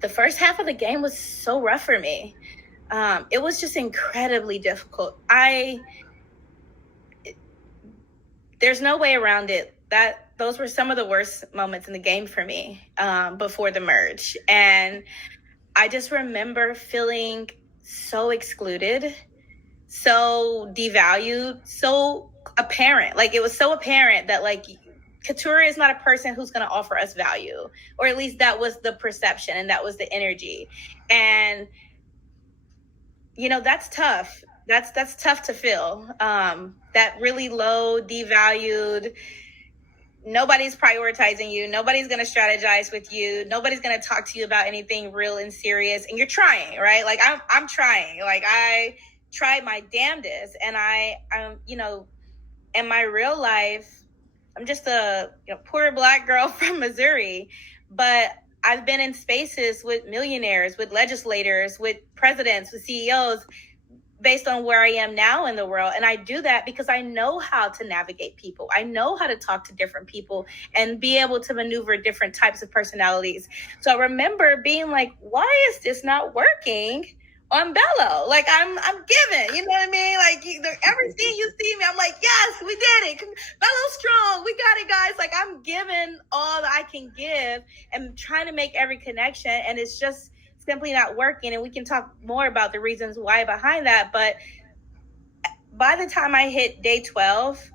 the first half of the game was so rough for me. It was just incredibly difficult. There's no way around it. Those were some of the worst moments in the game for me before the merge. And I just remember feeling so excluded, so devalued, so apparent. Like, it was so apparent that, like, Katurah is not a person who's going to offer us value, or at least that was the perception and that was the energy. And, you know, that's tough. That's tough to feel. That really low, devalued, nobody's prioritizing you. Nobody's going to strategize with you. Nobody's going to talk to you about anything real and serious. And you're trying, right? Like, I'm trying. Like, I tried my damnedest. And I'm, you know, in my real life, I'm just a poor Black girl from Missouri, but I've been in spaces with millionaires, with legislators, with presidents, with CEOs, based on where I am now in the world. And I do that because I know how to navigate people. I know how to talk to different people and be able to maneuver different types of personalities. So I remember being like, why is this not working on Bello? Like, I'm giving, you know what I mean? Like, everything you see me, I'm like, yes, we did it. Bello's strong. We got it, guys. Like, I'm giving all that I can give and trying to make every connection. And it's just simply not working. And we can talk more about the reasons why behind that. But by the time I hit day 12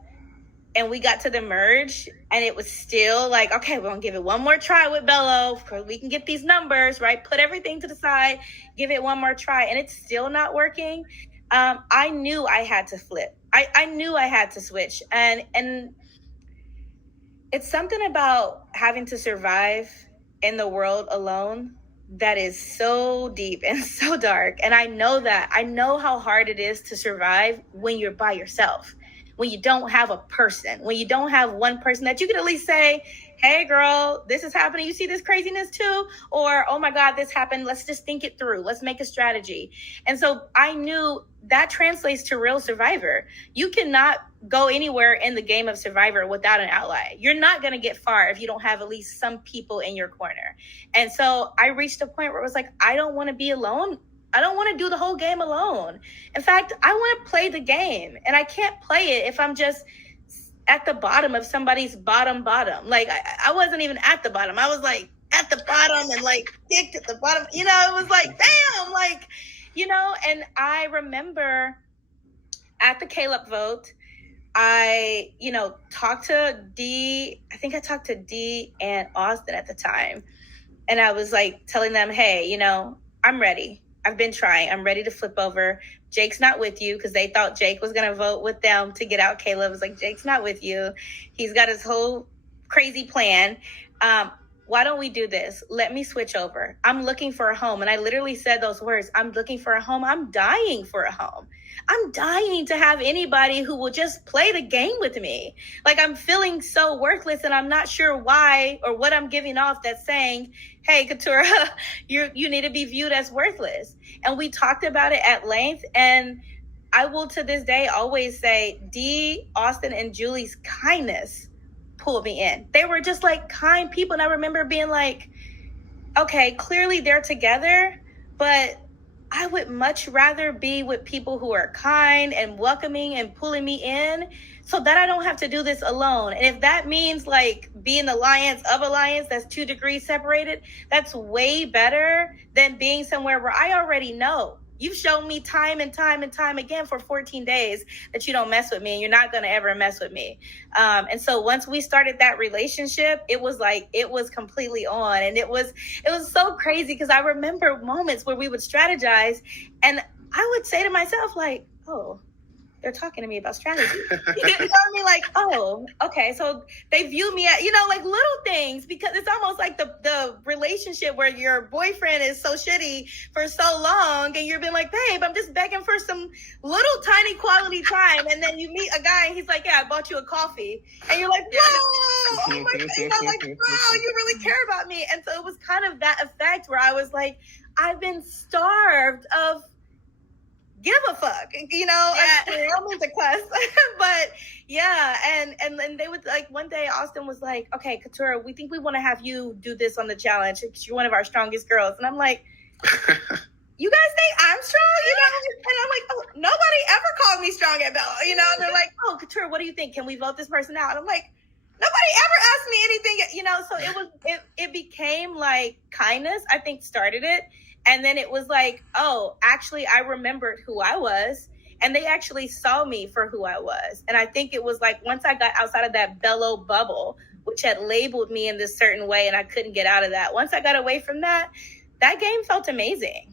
and we got to the merge, and it was still like, okay, we're gonna give it one more try with Bello because we can get these numbers, right? Put everything to the side, give it one more try, and it's still not working. I knew I had to flip. I knew I had to switch. And it's something about having to survive in the world alone that is so deep and so dark. And I know that. I know how hard it is to survive when you're by yourself, when you don't have a person, when you don't have one person that you could at least say, hey, girl, this is happening. You see this craziness too? Or, oh my God, this happened. Let's just think it through. Let's make a strategy. And so I knew that translates to real Survivor. You cannot go anywhere in the game of Survivor without an ally. You're not going to get far if you don't have at least some people in your corner. And so I reached a point where it was like, I don't want to be alone. I don't want to do the whole game alone. In fact, I want to play the game, and I can't play it if I'm just at the bottom of somebody's bottom. Like, I wasn't even at the bottom. I was like at the bottom and like kicked at the bottom. You know, it was like, damn, like, you know. And I remember at the Caleb vote, I, talked to D. I think I talked to D and Austin at the time. And I was like telling them, hey, I'm ready. I've been trying. I'm ready to flip over. Jake's not with you, because they thought Jake was going to vote with them to get out Caleb. Was like, Jake's not with you. He's got his whole crazy plan. Why don't we do this? Let me switch over. I'm looking for a home. And I literally said those words. I'm looking for a home. I'm dying for a home. I'm dying to have anybody who will just play the game with me. Like, I'm feeling so worthless, and I'm not sure why or what I'm giving off that's saying, hey, Katurah, you need to be viewed as worthless. And we talked about it at length. And I will to this day always say D, Austin, and Julie's kindness pulled me in. They were just like kind people. And I remember being like, okay, clearly they're together, but I would much rather be with people who are kind and welcoming and pulling me in, so that I don't have to do this alone. And if that means like being alliance that's 2 degrees separated, that's way better than being somewhere where I already know. You've shown me time and time and time again for 14 days that you don't mess with me, and you're not going to ever mess with me. And so once we started that relationship, it was completely on. And it was so crazy, because I remember moments where we would strategize, and I would say to myself, like, oh, they're talking to me about strategy. You know what I mean? Like, oh, okay. So they view me at, like little things, because it's almost like the relationship where your boyfriend is so shitty for so long, and you're being like, babe, I'm just begging for some little tiny quality time. And then you meet a guy and he's like, yeah, I bought you a coffee. And you're like, whoa, oh my God. I'm like, wow, you really care about me. And so it was kind of that effect where I was like, I've been starved of give a fuck, you know. Yeah. I don't mean to cuss, but yeah. And then they would like one day Austin was like, okay, Katurah, we think we want to have you do this on the challenge because you're one of our strongest girls. And I'm like, you guys think I'm strong, you know? And I'm like, oh, nobody ever called me strong at Bella, you know? And they're like, oh, Katurah, what do you think? Can we vote this person out? And I'm like, nobody ever asked me anything, you know? So it became like kindness, I think, started it. And then it was like, oh, actually, I remembered who I was. And they actually saw me for who I was. And I think it was like once I got outside of that Bello bubble, which had labeled me in this certain way, and I couldn't get out of that. Once I got away from that, that game felt amazing.